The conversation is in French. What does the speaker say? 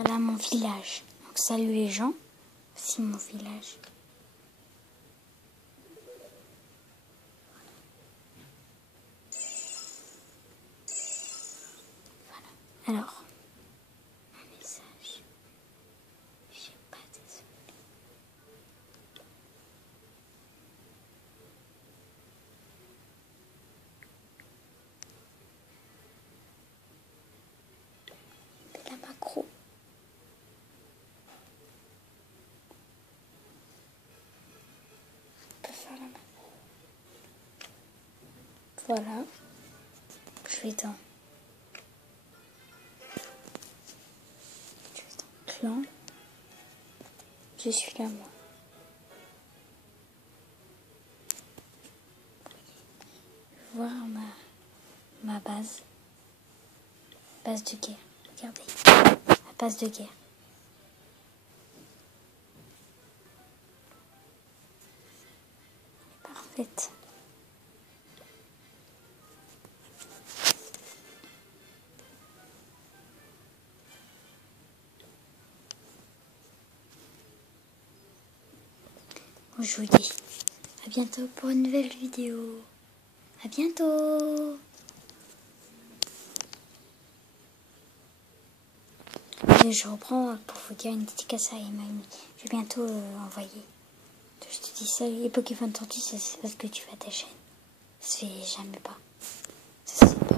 Voilà mon village. Donc salut les gens. Voici mon village. Voilà. Alors, un message. J'ai pas désolé. De la macro. On peut faire la macro. Voilà. Je vais dans clan. Je suis là moi. Voir ma base. Base de guerre. Regardez. La base de guerre. Parfaite. Bon, je vous dis à bientôt pour une nouvelle vidéo. À bientôt. Et je reprends pour vous dire une dédicace à Emmanuel. Je vais bientôt envoyer. Je te dis ça, les Pokémon Tortues, ça c'est parce que tu fais ta chaîne. Ça se fait jamais pas. Ça se fait pas.